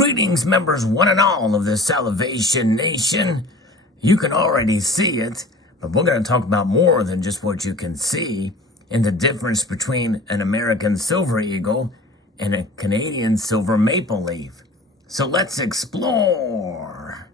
Greetings, members one and all of the Salvation Nation. You can already see it, but we're going to talk about more than just what you can see in the difference between an American silver eagle and a Canadian silver maple leaf. So let's explore.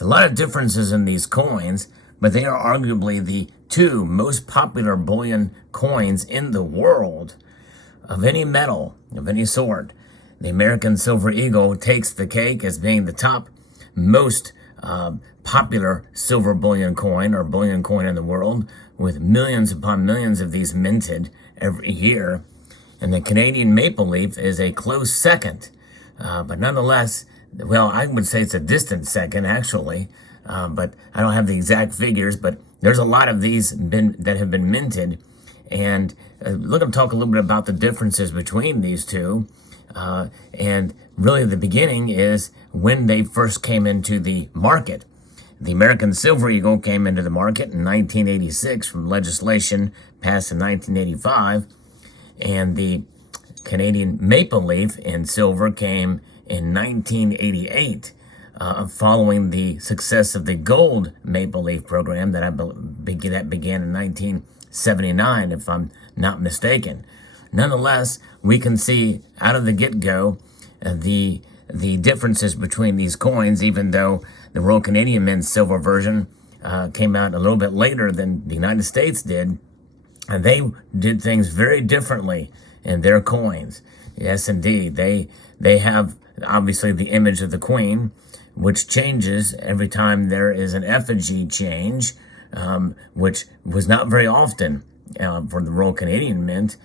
A lot of differences in these coins, but they are arguably the two most popular bullion coins in the world of any metal, of any sort. The American Silver Eagle takes the cake as being the top most popular silver bullion coin or bullion coin in the world, with millions upon millions of these minted every year. And the Canadian Maple Leaf is a close second, but nonetheless, well, I would say it's a distant second, actually, but I don't have the exact figures, but there's a lot of these that have been minted, and we're going to talk a little bit about the differences between these two, and really the beginning is when they first came into the market. The American Silver Eagle came into the market in 1986 from legislation passed in 1985, and the Canadian Maple Leaf in silver came in 1988, following the success of the gold maple leaf program that began in 1979, if I'm not mistaken. Nonetheless, we can see out of the get-go the differences between these coins, even though the Royal Canadian Mint silver version came out a little bit later than the United States did, and they did things very differently in their coins. Yes, indeed. They have obviously the image of the Queen, which changes every time there is an effigy change, which was not very often for the Royal Canadian Mint.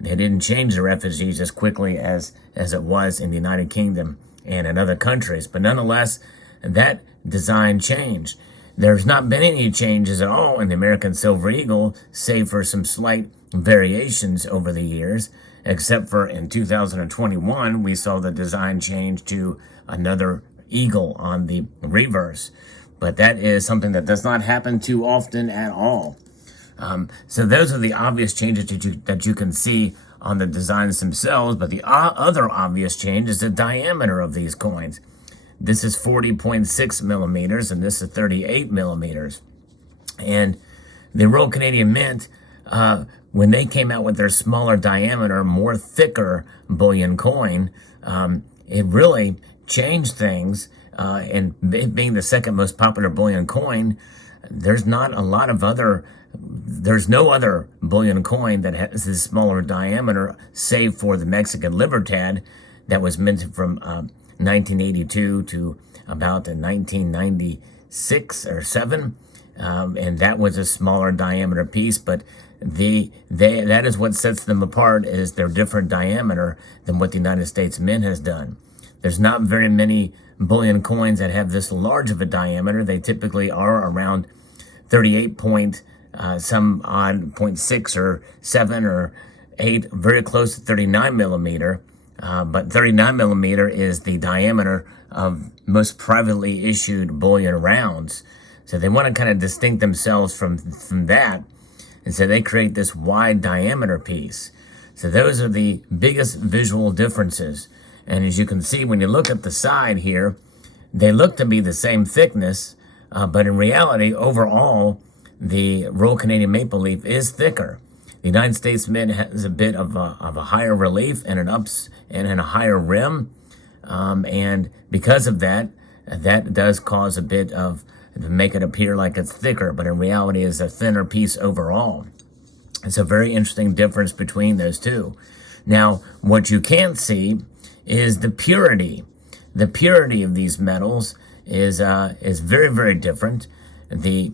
They didn't change their effigies as quickly as it was in the United Kingdom and in other countries. But nonetheless, that design changed. There's not been any changes at all in the American Silver Eagle, save for some slight variations over the years, except for in 2021, we saw the design change to another eagle on the reverse. But that is something that does not happen too often at all. So those are the obvious changes that you can see on the designs themselves. But the other obvious change is the diameter of these coins. This is 40.6 millimeters, and this is 38 millimeters. And the Royal Canadian Mint, when they came out with their smaller diameter, more thicker bullion coin, it really changed things. And it being the second most popular bullion coin, there's no other bullion coin that has this smaller diameter, save for the Mexican Libertad that was minted from 1982 to about 1996 or 7. And that was a smaller diameter piece, but that is what sets them apart, is their different diameter than what the United States Mint has done. There's not very many bullion coins that have this large of a diameter. They typically are around 38 point some odd 0.6 or 7 or 8, very close to 39 millimeter. But 39 millimeter is the diameter of most privately issued bullion rounds. So they want to kind of distinct themselves from that. And so they create this wide diameter piece. So those are the biggest visual differences. And as you can see, when you look at the side here, they look to be the same thickness, but in reality, overall, the Royal Canadian Maple Leaf is thicker. The United States Mint has a bit of a higher relief and a higher rim, and because of that, that does cause a bit of to make it appear like it's thicker, but in reality is a thinner piece overall. It's a very interesting difference between those two. Now, what you can't see is the purity. The purity of these metals is very, very different. The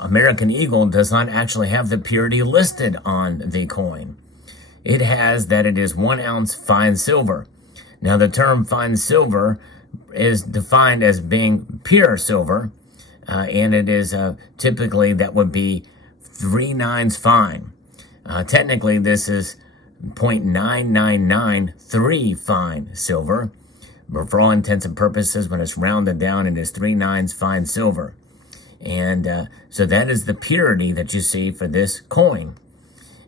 American Eagle does not actually have the purity listed on the coin. It has that it is 1 ounce fine silver. Now, the term fine silver is defined as being pure silver, and it is typically that would be 3/9 fine. Technically, this is 0.9993 fine silver, but for all intents and purposes, when it's rounded down, it is 3 nines fine silver. And so that is the purity that you see for this coin.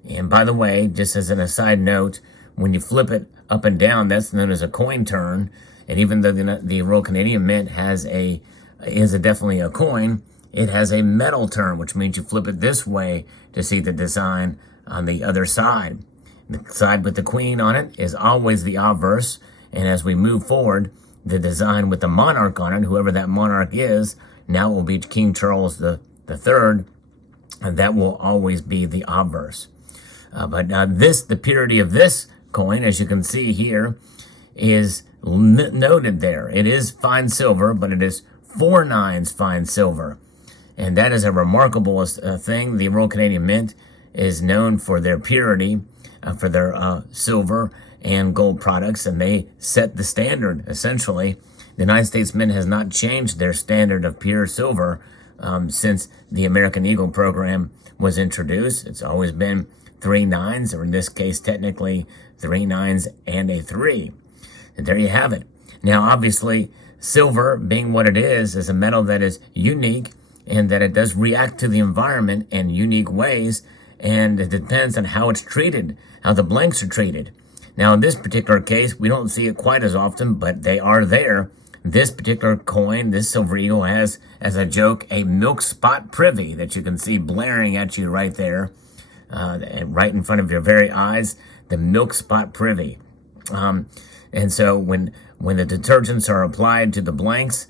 And by the way, just as an aside note, when you flip it up and down, that's known as a coin turn. And even though the Royal Canadian Mint is definitely a coin, it has a metal turn, which means you flip it this way to see the design on the other side. The side with the queen on it is always the obverse. And as we move forward, the design with the monarch on it, whoever that monarch is, now it will be King Charles the Third, and that will always be the obverse. But the purity of this coin, as you can see here, is noted there. It is fine silver, but it is 4 nines fine silver. And that is a remarkable thing. The Royal Canadian Mint is known for their purity, for their silver and gold products, and they set the standard, essentially. The United States Mint has not changed their standard of pure silver since the American Eagle program was introduced. It's always been 3 nines, or in this case, technically 3 nines and a 3. And there you have it. Now, obviously, silver, being what it is a metal that is unique and that it does react to the environment in unique ways, and it depends on how it's treated, how the blanks are treated. Now, in this particular case, we don't see it quite as often, but they are there. This particular coin, this Silver Eagle, has, as a joke, a milk spot privy that you can see blaring at you right there, right in front of your very eyes, the milk spot privy. And so when the detergents are applied to the blanks,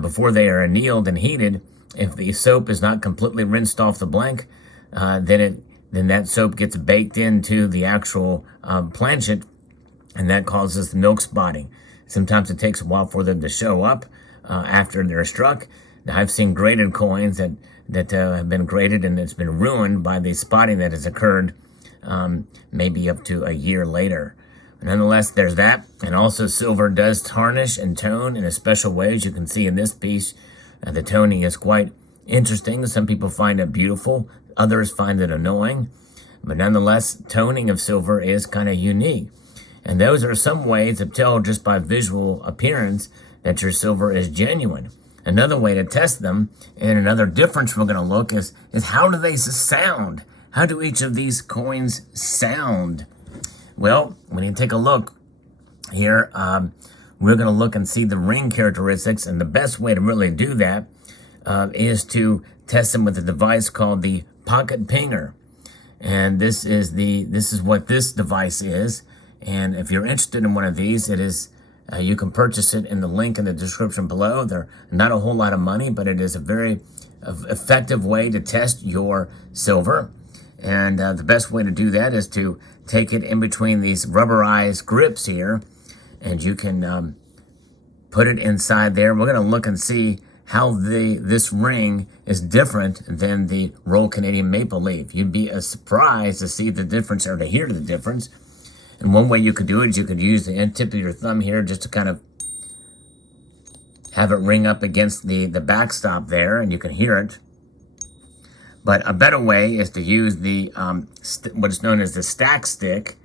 before they are annealed and heated, if the soap is not completely rinsed off the blank, then that soap gets baked into the actual planchet, and that causes milk spotting. Sometimes it takes a while for them to show up after they're struck. Now, I've seen graded coins that have been graded and it's been ruined by the spotting that has occurred maybe up to a year later. Nonetheless, there's that. And also, silver does tarnish and tone in a special way. As you can see in this piece, the toning is quite interesting. Some people find it beautiful. Others find it annoying. But nonetheless, toning of silver is kind of unique. And those are some ways to tell just by visual appearance that your silver is genuine. Another way to test them, and another difference we're going to look is how do they sound? How do each of these coins sound? Well, when you take a look here, we're going to look and see the ring characteristics, and the best way to really do that is to test them with a device called the Pocket Pinger. And this is what this device is. And if you're interested in one of these, it is you can purchase it in the link in the description below. They're not a whole lot of money, but it is a very effective way to test your silver. And the best way to do that is to take it in between these rubberized grips here, and you can put it inside there. We're going to look and see how this ring is different than the Royal Canadian Maple Leaf. You'd be surprised to see the difference or to hear the difference. And one way you could do it is you could use the end tip of your thumb here just to kind of have it ring up against the backstop there, and you can hear it. But a better way is to use the what is known as the stack stick.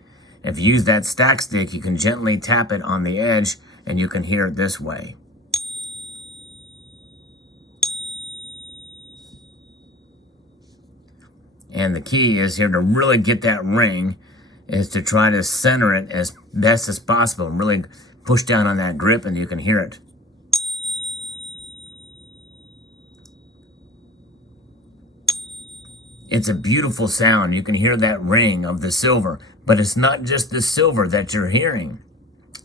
If you use that stack stick, you can gently tap it on the edge, and you can hear it this way. And the key is here to really get that ring is to try to center it as best as possible and really push down on that grip, and you can hear it. It's a beautiful sound. You can hear that ring of the silver, but it's not just the silver that you're hearing.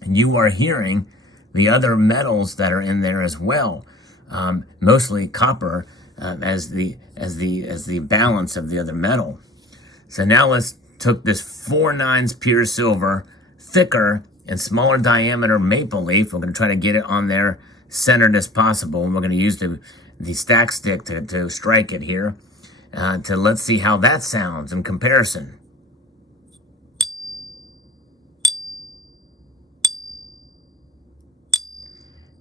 You are hearing the other metals that are in there as well, mostly copper as the balance of the other metal. So now let's took this 4 nines pure silver, thicker and smaller diameter maple leaf. We're going to try to get it on there centered as possible, and we're going to use the stack stick to strike it here. Let's see how that sounds in comparison.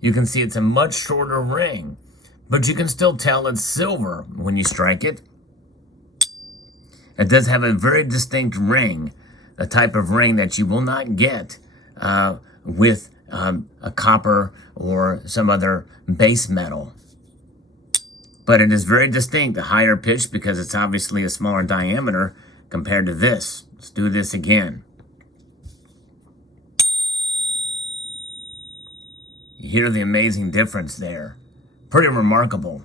You can see it's a much shorter ring, but you can still tell it's silver when you strike it. It does have a very distinct ring, a type of ring that you will not get with a copper or some other base metal. But it is very distinct, a higher pitch, because it's obviously a smaller diameter compared to this. Let's do this again. You hear the amazing difference there. Pretty remarkable.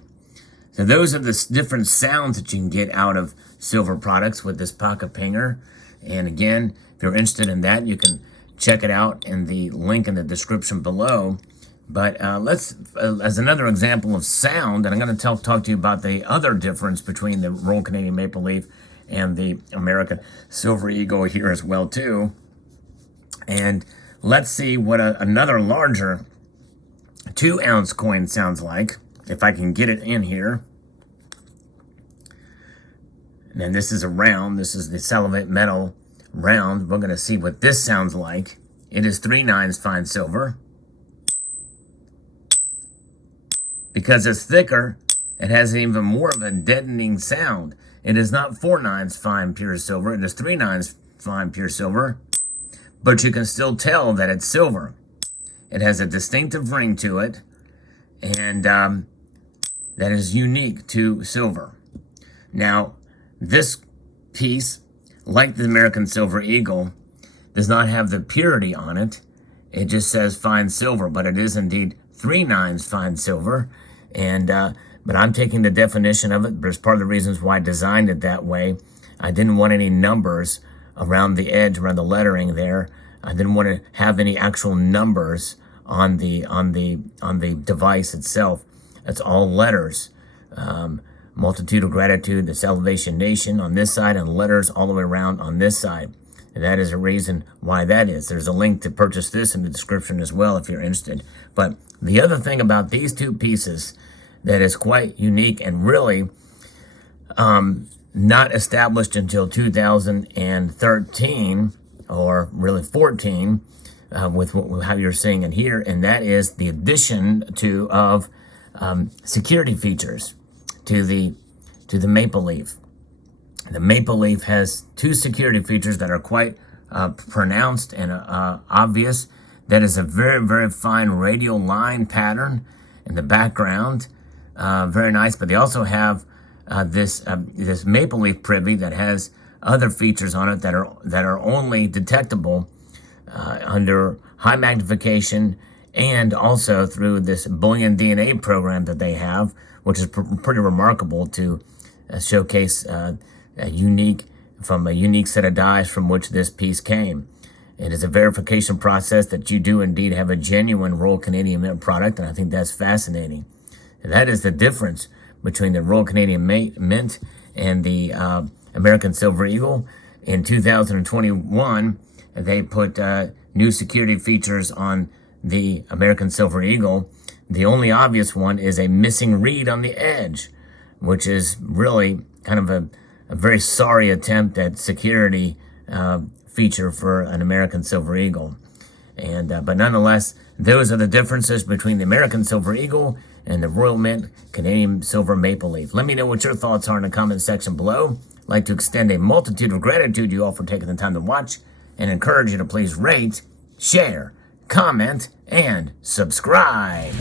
So those are the different sounds that you can get out of silver products with this pocket pinger. And again, if you're interested in that, you can check it out in the link in the description below. But let's, as another example of sound, and I'm going to talk to you about the other difference between the Royal Canadian Maple Leaf and the American Silver Eagle here as well too. And let's see what another larger 2-ounce coin sounds like, if I can get it in here. And then this is a round. This is the Salivate Metal round. We're going to see what this sounds like. It is 3/9 fine silver. Because it's thicker, it has even more of a deadening sound. It is not 4/9 fine pure silver. It is 3/9 fine pure silver. But you can still tell that it's silver. It has a distinctive ring to it. And that is unique to silver. Now, this piece, like the American Silver Eagle, does not have the purity on it. It just says fine silver, but it is indeed 3/9 fine silver. And but I'm taking the definition of it. There's part of the reasons why I designed it that way. I didn't want any numbers around the edge, around the lettering there. I didn't want to have any actual numbers on the device itself. It's all letters. Multitude of gratitude, the Salvation Nation on this side, and letters all the way around on this side. And that is a reason why that is. There's a link to purchase this in the description as well if you're interested. But the other thing about these two pieces that is quite unique and really not established until 2013 or really 14 with how you're seeing it here, and that is the addition of security features to the Maple Leaf. The Maple Leaf has two security features that are quite pronounced and obvious. That is a very, very fine radial line pattern in the background. Very nice, but they also have this Maple Leaf privy that has other features on it that are only detectable under high magnification and also through this Bullion DNA program that they have, which is pretty remarkable to showcase a unique set of dies from which this piece came. It is a verification process that you do indeed have a genuine Royal Canadian Mint product, and I think that's fascinating. And that is the difference between the Royal Canadian Mint and the American Silver Eagle. In 2021, they put new security features on the American Silver Eagle. The only obvious one is a missing reed on the edge, which is really kind of a very sorry attempt at security feature for an American Silver Eagle. And but nonetheless, those are the differences between the American Silver Eagle and the Royal Mint Canadian Silver Maple Leaf. Let me know what your thoughts are in the comment section below. I'd like to extend a multitude of gratitude to you all for taking the time to watch, and encourage you to please rate, share, comment, and subscribe.